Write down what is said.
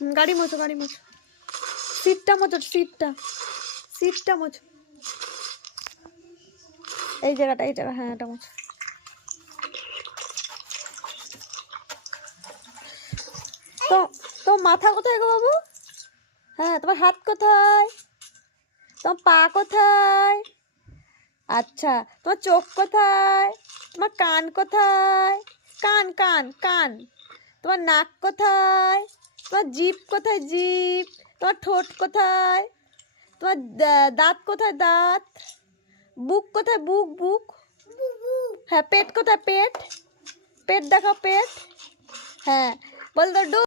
গাড়ি মোছো, গাড়ি মোছো, সিটটা মোছো, সিটটা, সিটটা মোছো, এই জায়গাটা, এই জায়গা, হ্যাঁ এটা মোছো। তো তো মাথা কোথায় গো বাবু? হ্যাঁ, তোমার হাত কোথায়? তোমার পা কোথায়? আচ্ছা, তোমার চোখ কোথায়? তোমার কান কোথায়? কান কান কান। তোমার নাক কোথায়? তোমার জিভ কোথায়? জিভ। তোমার ঠোঁট কোথায়? তোমার দাঁত কোথায়? দাঁত। বুক কোথায়? বুক বুক। হ্যাঁ, পেট কোথায়? পেট, পেট দেখাও, পেট। হ্যাঁ, বল তো